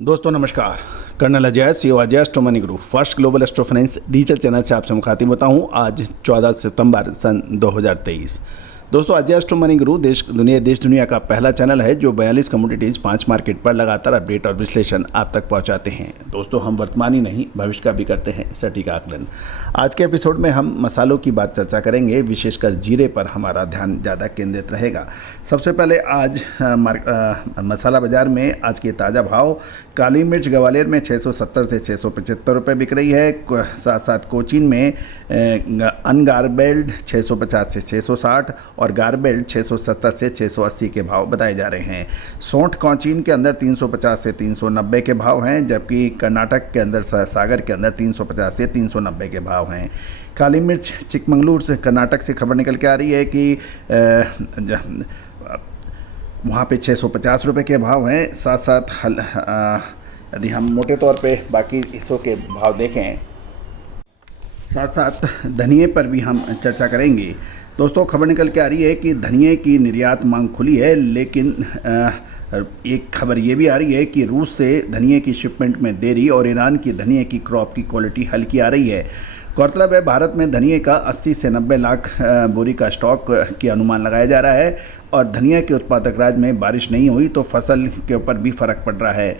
दोस्तों नमस्कार। Colonel Ajay CO Ajay astro money group first global astro finance digital channel से आपसे मुखातिब होता हूं। आज 14 सितंबर सन 2023। दोस्तों अजय एस्ट्रो मनी ग्रुप देश दुनिया का पहला चैनल है जो 42 कमोडिटीज़ 5 मार्केट पर लगातार अपडेट और विश्लेषण आप तक पहुंचाते हैं। दोस्तों हम वर्तमान ही नहीं भविष्य का भी करते हैं सटीक आकलन। आज के एपिसोड में हम मसालों की बात चर्चा करेंगे, विशेषकर जीरे पर हमारा ध्यान ज़्यादा केंद्रित रहेगा। सबसे पहले आज मसाला बाज़ार में आज के ताज़ा भाव। काली मिर्च ग्वालियर में 670 से 675 रुपये बिक रही है। साथ साथ कोचीन में अनगारबेल्ड 650 से 660 और गारबेल्ड 670 से 680 के भाव बताए जा रहे हैं। सौंठ कोचीन के अंदर 350 से 390 के भाव हैं, जबकि कर्नाटक के अंदर सागर के अंदर 350 से 390 के भाव हैं। काली मिर्च चिकमंगलुरु से कर्नाटक से खबर निकल के आ रही है कि वहाँ पे 650 रुपये के भाव हैं। साथ साथ यदि हम मोटे तौर पे बाकी हिस्सों के भाव देखें, साथ साथ धनिये पर भी हम चर्चा करेंगे। दोस्तों खबर निकल के आ रही है कि धनिये की निर्यात मांग खुली है, लेकिन एक खबर ये भी आ रही है कि रूस से धनिये की शिपमेंट में देरी और ईरान की धनिये की क्रॉप की क्वालिटी हल्की आ रही है। गौरतलब है भारत में धनिये का 80 से 90 लाख बोरी का स्टॉक की अनुमान लगाया जा रहा है और धनिया के उत्पादक राज्य में बारिश नहीं हुई तो फसल के ऊपर भी फर्क पड़ रहा है।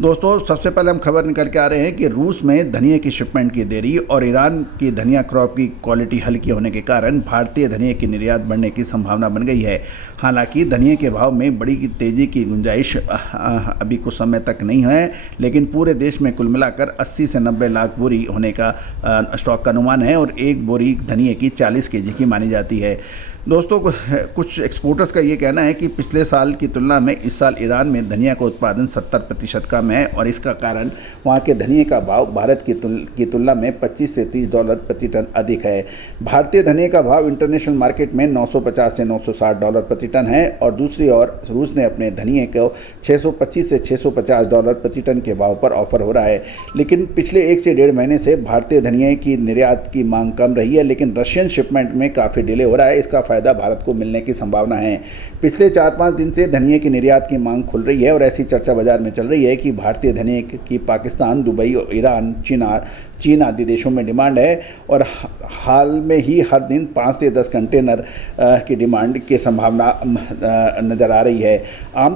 दोस्तों सबसे पहले हम खबर निकल के आ रहे हैं कि रूस में धनिये की शिपमेंट की देरी और ईरान की धनिया क्रॉप की क्वालिटी हल्की होने के कारण भारतीय धनिये की निर्यात बढ़ने की संभावना बन गई है। हालांकि धनिये के भाव में बड़ी तेज़ी की गुंजाइश अभी कुछ समय तक नहीं है, लेकिन पूरे देश में कुल मिलाकर 80 से 90 लाख बोरी होने का स्टॉक का अनुमान है और एक बोरी धनिये की 40 केजी की मानी जाती है। दोस्तों कुछ एक्सपोर्टर्स का ये कहना है कि पिछले साल की तुलना में इस साल ईरान में धनिया का उत्पादन 70% कम है और इसका कारण वहाँ के धनिये का भाव भारत की तुलना में 25 से 30 डॉलर प्रति टन अधिक है। भारतीय धनिये का भाव इंटरनेशनल मार्केट में 950 से 960 डॉलर प्रति टन है और दूसरी ओर रूस ने अपने धनिये को 625 से 650 डॉलर प्रति टन के भाव पर ऑफर हो रहा है। लेकिन पिछले 1 से 1.5 महीने से भारतीय धनिये की निर्यात की मांग कम रही है, लेकिन रशियन शिपमेंट में काफ़ी डिले हो रहा है। इसका फायदा भारत को मिलने की संभावना है। पिछले 4-5 दिन से धनिये की निर्यात की मांग खुल रही है और ऐसी चर्चा बाजार में चल रही है कि भारतीय धनिये की पाकिस्तान, दुबई, ईरान, चीन आदि देशों में डिमांड है और हाल में ही हर दिन 5 से 10 कंटेनर की डिमांड की संभावना नज़र आ रही है।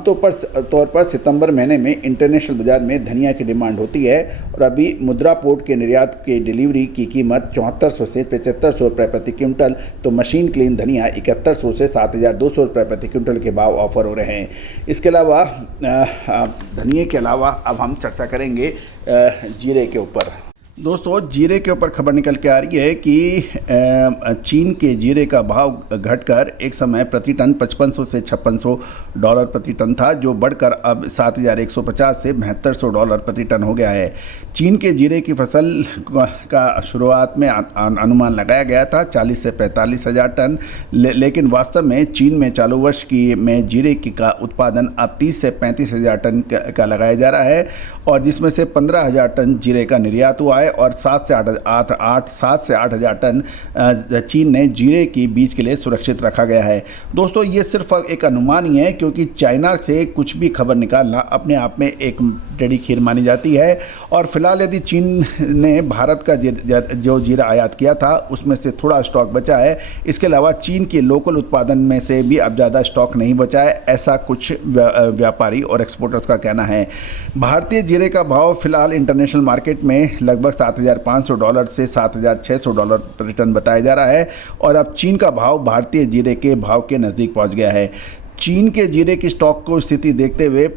तौर पर सितंबर महीने में इंटरनेशनल बाजार में धनिया की डिमांड होती है और अभी मुद्रा पोर्ट के निर्यात की डिलीवरी की कीमत 7400 से 7500 रुपये प्रति क्विंटल, तो मशीन क्लीन धनिया 7100 से 7200 रुपये प्रति क्विंटल के भाव ऑफर हो रहे हैं। इसके अलावा धनिये के अलावा अब हम चर्चा करेंगे जीरे के ऊपर। दोस्तों जीरे के ऊपर खबर निकल के आ रही है कि चीन के जीरे का भाव घटकर एक समय प्रति टन 5500 से 5600 डॉलर प्रति टन था, जो बढ़कर अब 7150 से 7200 डॉलर प्रति टन हो गया है। चीन के जीरे की फसल का शुरुआत में अनुमान लगाया गया था 40 से 45 हज़ार टन, लेकिन वास्तव में चीन में चालू वर्ष में जीरे का उत्पादन अब 30 से 35 हज़ार टन का लगाया जा रहा है और जिसमें से 15,000 टन जीरे का निर्यात हुआ है और 7 से 8 हज़ार टन चीन ने जीरे की बीज के लिए सुरक्षित रखा गया है। दोस्तों ये सिर्फ एक अनुमान ही है, क्योंकि चाइना से कुछ भी खबर निकालना अपने आप में एक टेढ़ी खीर मानी जाती है और फिलहाल यदि चीन ने भारत का जो जीरा आयात किया था उसमें से थोड़ा स्टॉक बचा है। इसके अलावा चीन के लोकल उत्पादन में से भी अब ज़्यादा स्टॉक नहीं बचा है, ऐसा कुछ व्यापारी और एक्सपोर्टर्स का कहना है। भारतीय जीरे का भाव फिलहाल इंटरनेशनल मार्केट में लगभग 7500 डॉलर से 7600 डॉलर प्रति टन बताया जा रहा है और अब चीन का भाव भारतीय जीरे के भाव के नज़दीक पहुंच गया है। चीन के जीरे की स्टॉक को स्थिति देखते हुए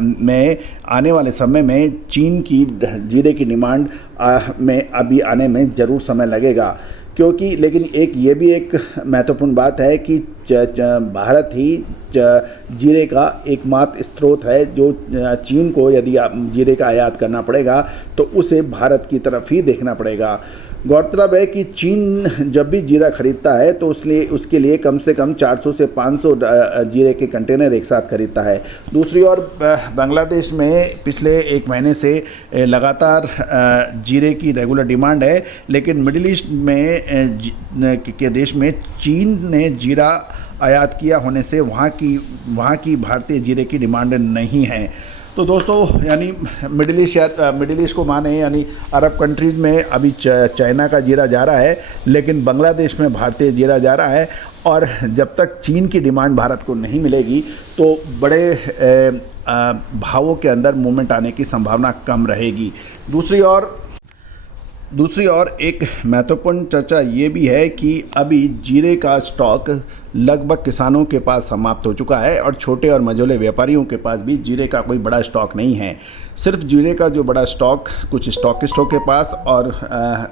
में आने वाले समय में चीन की जीरे की डिमांड में अभी आने में ज़रूर समय लगेगा, क्योंकि लेकिन ये भी एक महत्वपूर्ण बात है कि भारत ही जीरे का एकमात्र स्रोत है। जो चीन को यदि जीरे का आयात करना पड़ेगा तो उसे भारत की तरफ ही देखना पड़ेगा। गौरतलब है कि चीन जब भी जीरा खरीदता है तो उसके लिए कम से कम 400 से 500 जीरे के कंटेनर एक साथ खरीदता है। दूसरी ओर बांग्लादेश में पिछले 1 महीने से लगातार जीरे की रेगुलर डिमांड है, लेकिन मिडिल ईस्ट में के देश में चीन ने जीरा आयात किया होने से वहाँ की भारतीय जीरे की डिमांड नहीं है। तो दोस्तों यानी मिडिल ईस्ट को माने यानी अरब कंट्रीज़ में अभी चाइना का जीरा जा रहा है, लेकिन बांग्लादेश में भारतीय जीरा जा रहा है। और जब तक चीन की डिमांड भारत को नहीं मिलेगी तो बड़े भावों के अंदर मूवमेंट आने की संभावना कम रहेगी। दूसरी ओर एक महत्वपूर्ण चर्चा ये भी है कि अभी जीरे का स्टॉक लगभग किसानों के पास समाप्त हो चुका है और छोटे और मझोले व्यापारियों के पास भी जीरे का कोई बड़ा स्टॉक नहीं है। सिर्फ जीरे का जो बड़ा स्टॉक कुछ स्टॉकिस्टों के पास और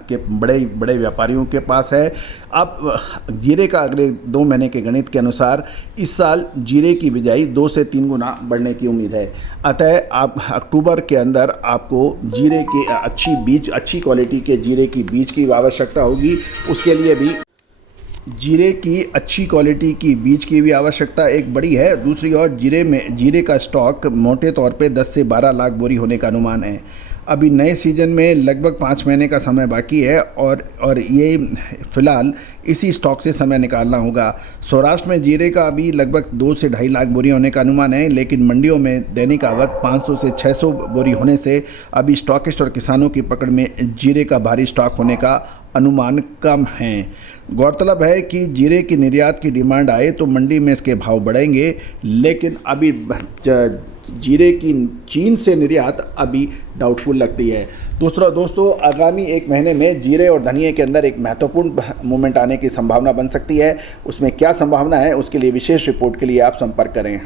के बड़े व्यापारियों के पास है। अब जीरे का अगले 2 महीने के गणित के अनुसार इस साल जीरे की बिजाई 2 से 3 गुना बढ़ने की उम्मीद है। अतः आप अक्टूबर के अंदर आपको जीरे की अच्छी क्वालिटी के जीरे की बीज की आवश्यकता होगी। उसके लिए भी जीरे की अच्छी क्वालिटी की बीज की भी आवश्यकता एक बड़ी है। दूसरी ओर जीरे का स्टॉक मोटे तौर पे 10 से 12 लाख बोरी होने का अनुमान है। अभी नए सीजन में लगभग 5 महीने का समय बाकी है और ये फ़िलहाल इसी स्टॉक से समय निकालना होगा। सौराष्ट्र में जीरे का अभी लगभग 2 से 2.5 लाख बोरी होने का अनुमान है, लेकिन मंडियों में दैनिक आवक 500 से 600 बोरी होने से अभी स्टॉकिस्ट और किसानों की पकड़ में जीरे का भारी स्टॉक होने का अनुमान कम है। गौरतलब है कि जीरे की निर्यात की डिमांड आए तो मंडी में इसके भाव बढ़ेंगे, लेकिन अभी जीरे की चीन से निर्यात अभी डाउटफुल लगती है। दोस्तों आगामी 1 महीने में जीरे और धनिये के अंदर एक महत्वपूर्ण मूवमेंट आने की संभावना बन सकती है। उसमें क्या संभावना है, उसके लिए विशेष रिपोर्ट के लिए आप संपर्क करें।